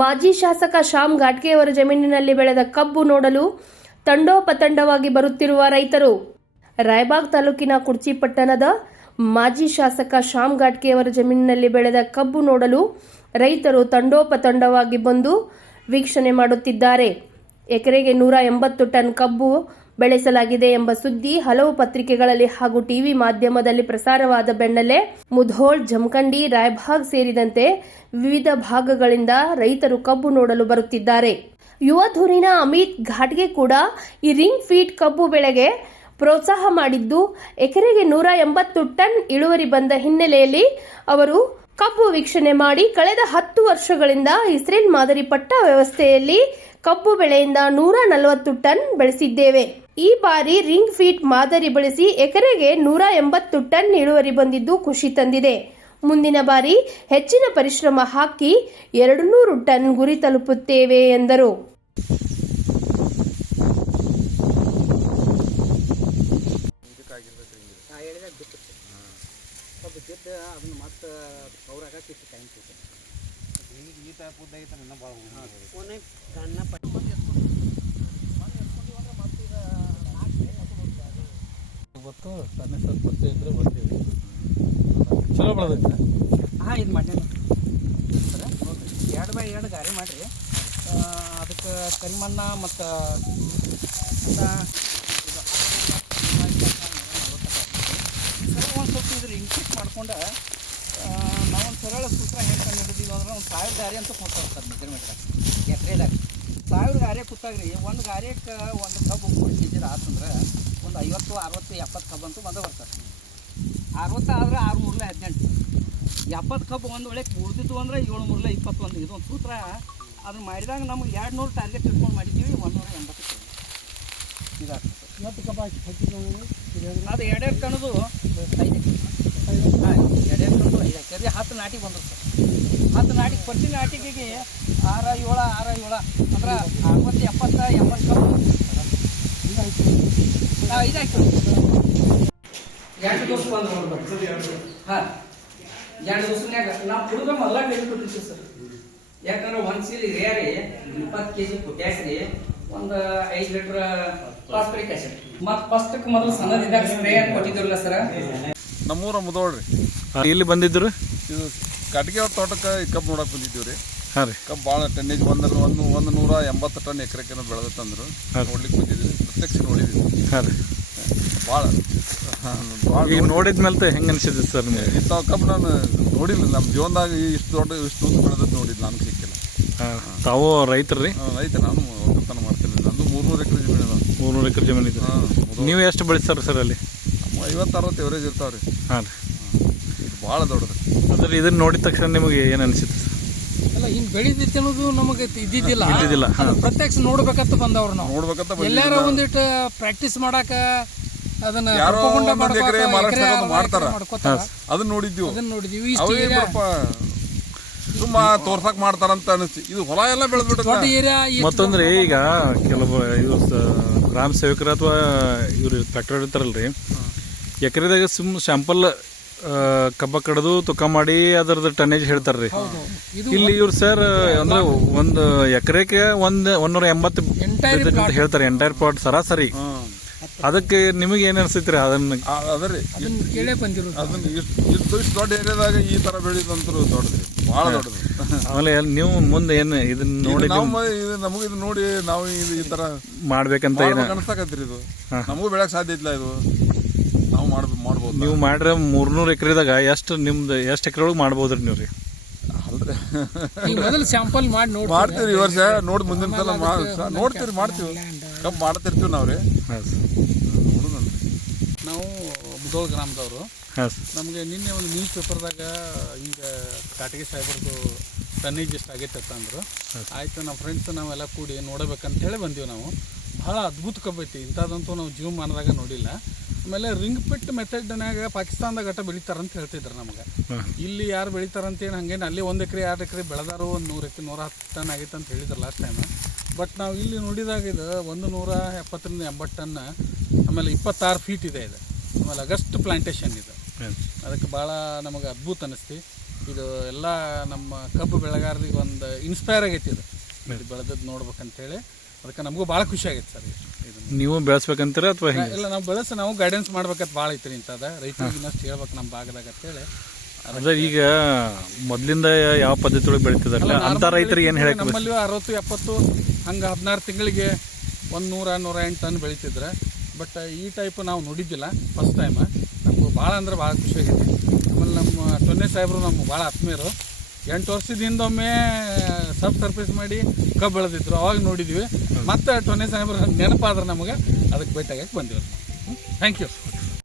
ಮಾಜಿ ಶಾಸಕ ಶ್ಯಾಮ್ ಘಾಟ್ಗೆಯವರ ಜಮೀನಿನಲ್ಲಿ ಬೆಳೆದ ಕಬ್ಬು ನೋಡಲು ತಂಡೋಪತಂಡವಾಗಿ ಬರುತ್ತಿರುವ ರೈತರು. ರಾಯಬಾಗ್ ತಾಲೂಕಿನ ಕುರ್ಚಿ ಪಟ್ಟಣದ ಮಾಜಿ ಶಾಸಕ ಶ್ಯಾಮ್ ಘಾಟ್ಗೆಯವರ ಜಮೀನಿನಲ್ಲಿ ಬೆಳೆದ ಕಬ್ಬು ನೋಡಲು ರೈತರು ತಂಡೋಪತಂಡವಾಗಿ ಬಂದು ವೀಕ್ಷಣೆ ಮಾಡುತ್ತಿದ್ದಾರೆ. ಎಕರೆಗೆ ನೂರ ಎಂಬತ್ತು ಟನ್ ಕಬ್ಬು ಬೆಳೆಸಲಾಗಿದೆ ಎಂಬ ಸುದ್ದಿ ಹಲವು ಪತ್ರಿಕೆಗಳಲ್ಲಿ ಹಾಗೂ ಟಿವಿ ಮಾಧ್ಯಮದಲ್ಲಿ ಪ್ರಸಾರವಾದ ಬೆನ್ನಲ್ಲೇ ಮುಧೋಳ್, ಜಮಖಂಡಿ, ರಾಯಭಾಗ್ ಸೇರಿದಂತೆ ವಿವಿಧ ಭಾಗಗಳಿಂದ ರೈತರು ಕಬ್ಬು ನೋಡಲು ಬರುತ್ತಿದ್ದಾರೆ. ಯುವ ಧುರೀಣ ಅಮಿತ್ ಘಾಟ್ಗೆ ಕೂಡ ಈ ರಿಂಗ್ ಫೀಟ್ ಕಬ್ಬು ಬೆಳೆಗೆ ಪ್ರೋತ್ಸಾಹ ಮಾಡಿದ್ದು, ಎಕರೆಗೆ ನೂರ ಎಂಬತ್ತು ಟನ್ ಇಳುವರಿ ಬಂದ ಹಿನ್ನೆಲೆಯಲ್ಲಿ ಅವರು ಕಬ್ಬು ವೀಕ್ಷಣೆ ಮಾಡಿ ಕಳೆದ ಹತ್ತು ವರ್ಷಗಳಿಂದ ಇಸ್ರೇಲ್ ಮಾದರಿ ಪಟ್ಟ ವ್ಯವಸ್ಥೆಯಲ್ಲಿ ಕಬ್ಬು ಬೆಳೆಯಿಂದ ನೂರ ನಲವತ್ತು ಟನ್ ಬೆಳೆಸಿದ್ದೇವೆ. ಈ ಬಾರಿ ರಿಂಗ್ ಫೀಟ್ ಮಾದರಿ ಬಳಸಿ ಎಕರೆಗೆ ನೂರ ಎಂಬತ್ತು ಟನ್ ಇಳುವರಿ ಬಂದಿದ್ದು ಖುಷಿ ತಂದಿದೆ. ಮುಂದಿನ ಬಾರಿ ಹೆಚ್ಚಿನ ಪರಿಶ್ರಮ ಹಾಕಿ ಎರಡು ನೂರು ಟನ್ ಗುರಿ ತಲುಪುತ್ತೇವೆ ಎಂದರು. ನಾ ಹೇಳಿದಾಗ ಬಿಟ್ಟಿತ್ತು ಸ್ವಲ್ಪ ಬಿದ್ದು ಅದನ್ನ ಮತ್ತೆ ಅವ್ರಾಗಕ್ಕೆ ಇಷ್ಟು ಟೈಮ್ ಸಿಗುತ್ತೆ ಈಗ ಈ ಇವತ್ತು ಸಣ್ಣ ಸ್ವಲ್ಪ ಪರಿಚಯ ಇದ್ರೆ ಬರ್ತೀವಿ ಚಲೋ ಬೆಳೆದೈತೆ ಹಾಂ, ಇದು ಮಾಡ್ಯಾನ ಸರ ಎರಡು ಬೈ ಎರಡು ಗಾರಿ ಮಾಡಿರಿ. ಅದಕ್ಕೆ ಕರಿಮಣ್ಣ ಮತ್ತು ಸರ ಒಂದು ಸ್ವಲ್ಪ ಇದ್ರ ಇನ್ಕ್ರೀಸ್ ಮಾಡ್ಕೊಂಡು ನಾವೊಂದು ಸರಳ ಸೂತ್ರ ಹೇಳ್ಕೊಂಡು ಹಿಡಿದೀವಿ ಅಂದ್ರೆ ಒಂದು ಸಾವಿರ ಗಾರಿ ಅಂತ ಕೊಡ್ತಾರೆ ಸರ್ ಮೆಜರ್ಮೆಂಟ್ ಎಕರೆದಾಗ. ಸಾವಿರ ಗಾರಿ ಕೂತಾಗ್ರಿ ಒಂದು ಗಾರಿಯಕ್ಕೆ ಒಂದು ಕಬ್ಬು ಕೊಡ್ತಿದ್ದೀರ ಆತಂದ್ರೆ ಒಂದು ಐವತ್ತು ಅರವತ್ತು ಎಪ್ಪತ್ತು ಕಬ್ಬು ಅಂತೂ ಬರ್ತದೆ. ಅರವತ್ತು ಆದರೆ ಆರು ಮೂರಲೆ ಹದಿನೆಂಟು. ಎಪ್ಪತ್ತು ಕಬ್ಬು ಒಂದು ವೇಳೆ ಕೂಡ್ತಿತ್ತು ಅಂದ್ರೆ ಏಳು ಮೂರಲೆ ಇಪ್ಪತ್ತೊಂದು. ಇದೊಂದು ಸೂತ್ರ. ಅದನ್ನ ಮಾಡಿದಾಗ ನಮ್ಗೆ ಎರಡು ನೂರು ಟಾರ್ಗೆಟ್ ಇಟ್ಕೊಂಡು ಮಾಡಿದ್ದೀವಿ ಒಂದೂರ ಎಂಬತ್ತು ಇದಾಗ್ತದೆ. ಇವತ್ತು ಕಬ್ಬ ಅದು ಎರಡೆರಡು ಕಣದು ಐದು ಹಾಂ ಎರಡೆರಡು ಕಣದು ಐದು. ಎಕರೆ ಹತ್ತು ನಾಟಿಗೆ ಬಂದಿರ್ತದೆ ಹತ್ತು ನಾಟಿಗೆ ಪ್ರತಿ ನಾಟಿಗೆ ಆರ ಏಳು ಆರ ಏಳು ಅಂದ್ರೆ ಅರವತ್ತು ಎಪ್ಪತ್ತ ಎಂಬತ್ತು ಇದಾಯ್ತು. ಎರಡು ದಿವಸ ಬಂದು ನೋಡ್ಬೇಕು ಹಾಂ. ಎರಡು ದಿವಸನ್ಯಾಗ ನಾವು ಕುಡಿದ ಮೊದಲ ಕೈ ಕೊಟ್ಟಿರ್ತೀವಿ ಸರ್. ಯಾಕಂದ್ರೆ ಒಂದು ಸೀಲ್ ರೇರಿ ಇಪ್ಪತ್ತು ಕೆ ಜಿ ಪೊಟ್ಯಾಸ್ ರೀ ಒಂದು ಐದು ಲೀಟ್ರ್ ಫಾಸ್ಫರಿಕ್ ಆಸಿಡ್ ಮತ್ತು ಫಸ್ಟಕ್ಕೆ ಮೊದಲು ಸಣ್ಣದಿದ್ದಾಗ ಸ್ಪ್ರೇ ಅಂತ ಕೊಟ್ಟಿದ್ರಲ್ಲ ಸರ್? ನಮ್ಮೂರ ಮುದೋಳ್ರಿ. ಇಲ್ಲಿ ಬಂದಿದ್ರು ಇದು ಕಟ್ಗೆ ಅವ್ರ ತೋಟಕ್ಕೆ ಈ ಕಬ್ಬು ನೋಡಕ್ ಬಂದಿದ್ದೀವಿ ರೀ. ಹಾಂ ರೀ. ಕಬ್ಬು ಭಾಳ ಟನ್ನೇಜ್ ಒಂದು ಒಂದು ಒಂದು ನೂರ ಎಂಬತ್ತು ಟನ್ ಎಕರೆಕೇನೋ ಬೆಳೆದತ್ತಂದ್ರು. ನೋಡ್ಲಿಕ್ಕೆ ಬಂದಿದ್ವಿ ಪ್ರತ್ಯಕ್ಷ ನೋಡಿದ್ವಿ. ಹಾಂ ರೀ. ಭಾಳ ಈಗ ನೋಡಿದ್ಮೇಲೆ ಹೆಂಗೆ ಅನಿಸಿದೆ ಸರ್ ನಿಮಗೆ? ಇಂಥ ಕಬ್ಬು ನಾನು ನೋಡಿಲ್ಲ. ನಮ್ಮ ಜೀವನದಾಗ ಇಷ್ಟು ದೊಡ್ಡ ಇಷ್ಟು ಉದ್ದ ಬೆಳೆದದ್ದು ನೋಡಿಲ್ಲ ನಾನು ಸಿಕ್ಕಿಲ್ಲ. ಹಾಂ. ತಾವು ರೈತರು ರೀ? ರೈತ ನಾನು ಒಕ್ಕಲ್ತನ ಮಾಡ್ತೀನಿ. ನಂದು ಮೂರ್ನೂರು ಎಕರೆ ಜಮೀನು ಅದ. ಮೂರ್ನೂರು ಎಕರೆ ಜಮೀನು ಇದೆ. ನೀವು ಎಷ್ಟು ಬೆಳೆಸ್ತಾರೆ ಸರ್ ಅಲ್ಲಿ? ಐವತ್ತು ಅರವತ್ತು ಎವರೇಜ್ ಇರ್ತಾವೆ ರೀ. ಹಾಂ ರೀ ಇದು ಭಾಳ ದೊಡ್ಡದು. ಅಂದ್ರೆ ಇದನ್ನ ನೋಡಿದ ತಕ್ಷಣ ನಿಮಗೆ ಏನು ಅನಿಸುತ್ತೆ ಸರ್? ಅಲ್ಲ ಹಿಂಗ್ ಬೆಳಿತೈತಿ ಅನ್ನೋದು ನಮಗೆ ಇದ್ದಿದ್ದಿಲ್ಲ. ಇದ್ದಿದ್ದಿಲ್ಲ, ಅದು ಪ್ರತ್ಯಕ್ಷ ನೋಡ್ಬೇಕಂತ ಬಂದವ್ರು ನಾವು. ನೋಡ್ಬೇಕಂತ ಎಲ್ಲಾರ ಬಂದಿದ್ವಿ ಒಂದಿಟ್ಟು ಪ್ರಾಕ್ಟೀಸ್ ಮಾಡಾಕ ಅದನ್ನ ಯಾರೋ ಕರ್ಕೊಂಡ್ ಒಂದೊಂದ್ ಮಾಡ್ಕೊತ, ಎಕರೆ ಎಕರೆ ಮಹಾರಾಷ್ಟ್ರದಾಗ ಅರ್ಧ ಎಕರೆ ಮಾಡ್ತಾರ. ಮಾಡ್ಕೊತಾರ. ಅದನ್ನ ನೋಡಿದ್ವಿ. ಅದನ್ನ ನೋಡಿದೀವಿ. ಇಷ್ಟು ಅವೇ ಏರಿಯಾ ಬಿಡಪ್ಪ? ಸುಮ್ಮ ತೋರ್ಸಕ್ ಮಾಡ್ತಾರಂತ ಅನಿಸ್ತಿ. ಇದು ಹೊಲ ಎಲ್ಲ ದೊಡ್ಡ ಬೆಳೆದ್ಬಿಟ್ಟು ಏರಿಯಾ ಮತ್ತೊಂದ್ರೆ ಈಗ ಕೆಲವು ಇವರು ಗ್ರಾಮ ಸೇವಕರು ಅಥವಾ ಇವ್ರು ಕಟ್ಟಡ ಇರ್ತಾರಲ್ರಿ. ಎಕರೆದಾಗ ಸುಮ್ ಶಾಂಪಲ್ ಕಬ್ಬ ಕಡ್ದು ತುಕ ಮಾಡಿ ಅದರದ್ದು ಟನ್ನೇಜ್ ಹೇಳ್ತಾರ್ರಿ. ರೀ ಇಲ್ಲಿ ಇವ್ರು ಸರ್ ಅಂದ್ರೆ ಒಂದು ಎಕರೆಗೆ ಒಂದ್ ಒಂದೂರ ಎಂಬತ್ತು ಅಂತ ಹೇಳ್ತಾರೆ ಎಂಟೈರ್ ಪ್ಲಾಟ್ ಸರಾಸರಿ. ಅದಕ್ಕೆ ನಿಮಗೆ ಏನ್ ಅನ್ಸೈತ್ರಿ ಅದನ್ನ? ಅದರಿ. ಅದನ್ನ ಕೇಳೇ ಬಂದಿರೋದು. ಅದನ್ನ ಇಷ್ಟು ದೊಡ್ಡ ಏರಿಯಾದಾಗ ಈ ತರ ಬೆಳೀತಂತರು ದೊಡ್ಡದು ಭಾಳ ದೊಡ್ಡದು ಆಮೇಲೆ ನೀವು ಮುಂದೆ ಏನು ಇದನ್ನ ನೋಡಿ ಇದು ನಮಗೂ ಇದು ನೋಡಿ ನಾವು ಇದು ಈ ತರ ಮಾಡ್ಬೇಕಂತ ಏನ? ಅನ್ಸಕತ್ರಿ ಇದು. ನಮಗೂ ಬೆಳಕ್ ಸಾಧ್ಯ ಇಲ್ಲ ಇದು. ನಾವು ಮಾಡ್ ಮಾಡ್ಬೋದು? ನೀವು ಮಾಡ್ರೆ ಮೂರ್ನೂರು ಎಕರೆದಾಗ ಎಷ್ಟು ನಿಮ್ದು ಎಷ್ಟು ಎಕರೆ ಒಳಗೆ ಮಾಡ್ಬೋದ್ರಿ ನೀವು ರೀ? ಅಲ್ರಿ. ಈಗ ಮೊದಲು ಸ್ಯಾಂಪಲ್ ಮಾಡಿ ನೋಡಿ ಮಾಡ್ತೀವಿ ಈ ವರ್ಷ ನೋಡಿ ಮುಂದಿನ ಸಲ ಮಾ- ನೋಡ್ತೀರಿ ಮಾಡ್ತೀವಿ. ಕಬ್ಬು ಮಾಡ್ತಿರ್ತೀವಿ ನಾವು ರೀ ಹಾಂ ನಾವು ಮುದೋಳ್ ಗ್ರಾಮದವರು. ಹಾಂ ನಮಗೆ ನಿನ್ನೆ ಒಂದು ನ್ಯೂಸ್ ಪೇಪರ್ದಾಗ ಈಗ ಕಾಟಗಿ ಸಾಹೇಬ್ರದ್ದು ಟನ್ನೇಜ್ ಎಷ್ಟು ಆಗೈತೆ ಅಂತ ಅಂದರು. ಆಯ್ತು ನಮ್ಮ ಫ್ರೆಂಡ್ಸ್ ನಾವೆಲ್ಲ ಕೂಡಿ ನೋಡಬೇಕಂತ ಹೇಳಿ ಬಂದೀವಿ ನಾವು. ಬಹಳ ಅದ್ಭುತ ಕಬ್ಬು ಐತಿ ಇಂಥದ್ದಂತೂ ನಾವು ಜೀವಮಾನದಾಗ ನೋಡಿಲ್ಲ. ಆಮೇಲೆ ರಿಂಗ್ ಪಿಟ್ ಮೆಥಡ್ನಾಗ ಘಟ ಬೆಳಿತಾರ ಅಂತ ಹೇಳ್ತಿದ್ರು ನಮಗೆ. ಇಲ್ಲಿ ಯಾರು ಬೆಳಿತಾರಂತ ಏನು ಹಂಗೇನು ಅಲ್ಲಿ ಒಂದು ಎಕರೆ ಎರಡು ಎಕರೆ ಬೆಳೆದಾರು ಒಂದು ನೂರು ಎಕರೆ ನೂರ ಹತ್ತು ಟನ್ ಆಗೈತೆ ಅಂತ ಹೇಳಿದ್ರು ಲಾಸ್ಟ್ ಟೈಮ್ ಬಟ್ ನಾವು ಇಲ್ಲಿ ನೋಡಿದಾಗ ಇದು ಒಂದು ನೂರ ಎಪ್ಪತ್ತರಿಂದ ಎಂಬತ್ತು ಟನ್ ಆಮೇಲೆ ಇಪ್ಪತ್ತಾರು ಫೀಟ್ ಇದೆ ಇದು. ಆಮೇಲೆ ಅಗಸ್ಟ್ ಪ್ಲಾಂಟೇಶನ್ ಇದು. ಅದಕ್ಕೆ ಭಾಳ ನಮಗೆ ಅದ್ಭುತ ಅನಿಸ್ತಿ. ಇದು ಎಲ್ಲ ನಮ್ಮ ಕಬ್ಬು ಬೆಳೆಗಾರರಿಗೆ ಒಂದು ಇನ್ಸ್ಪೈರ್ ಆಗೈತಿ ಇದು. ಇದು ಬೆಳೆದದ್ದು ನೋಡ್ಬೇಕಂತೇಳಿ. ಅದಕ್ಕೆ ನಮಗೂ ಭಾಳ ಖುಷಿ ಆಗೈತೆ ಸರ್ ಇದನ್ನು ನೀವು ಬೆಳೆಸ್ಬೇಕಂತೀರ ಅಥವಾ ಹೆಂಗೆ? ಇಲ್ಲ ನಾವು ಬೆಳೆಸ ನಾವು ಗೈಡೆನ್ಸ್ ಮಾಡ್ಬೇಕಂತ ಭಾಳ ಐತ್ರಿ ಇಂಥದ ರೈತರಿಗೆ ಇನ್ನಷ್ಟು ಹೇಳ್ಬೇಕು ನಮ್ಮ ಭಾಗದಾಗ ಅಂತೇಳಿ ಅದೇ ಈಗ ಮೊದಲಿಂದ ಯಾವ ಪದ್ಧತಿ ಒಳಗೆ ಬೆಳೀತಿದಾರಲ್ಲ ಅಂತ ರೈತರಿಗೆ ಏನು ಹೇಳಿ ನಮ್ಮಲ್ಲಿ ಅರವತ್ತು ಎಪ್ಪತ್ತು ಹಂಗೆ ಹದಿನಾರು ತಿಂಗಳಿಗೆ ಒಂದು ನೂರ ನೂರ ಎಂಟು ಟನ್ ಬೆಳೀತಿದ್ರೆ. ಬಟ್ ಈ ಟೈಪ್ ನಾವು ನೋಡಿದ್ದಿಲ್ಲ ಫಸ್ಟ್ ಟೈಮ್ ನಮಗೂ ಭಾಳ ಅಂದ್ರೆ ಭಾಳ ಖುಷಿಯಾಗಿದೆ ಆಮೇಲೆ ನಮ್ಮ ಟೊನ್ನೆ ಸಾಹೇಬರು ನಮ್ಗೆ ಭಾಳ ಆತ್ಮೀಯರು. ಎಂಟು ವರ್ಷದ ಹಿಂದೊಮ್ಮೆ ಸಬ್ ಸರ್ಫೇಸ್ ಮಾಡಿ ಕಬ್ಬು ಬೆಳೆದಿದ್ರು, ಅವಾಗ ನೋಡಿದ್ವಿ. ಮತ್ತೆ ಟೊನೆ ಸಾಹೇಬ್ರ ನೆನಪಾದ್ರೆ ನಮಗೆ, ಅದಕ್ಕೆ ಭೇಟಿಯಾಗಕ್ಕೆ ಬಂದಿವಿ ಥ್ಯಾಂಕ್ ಯು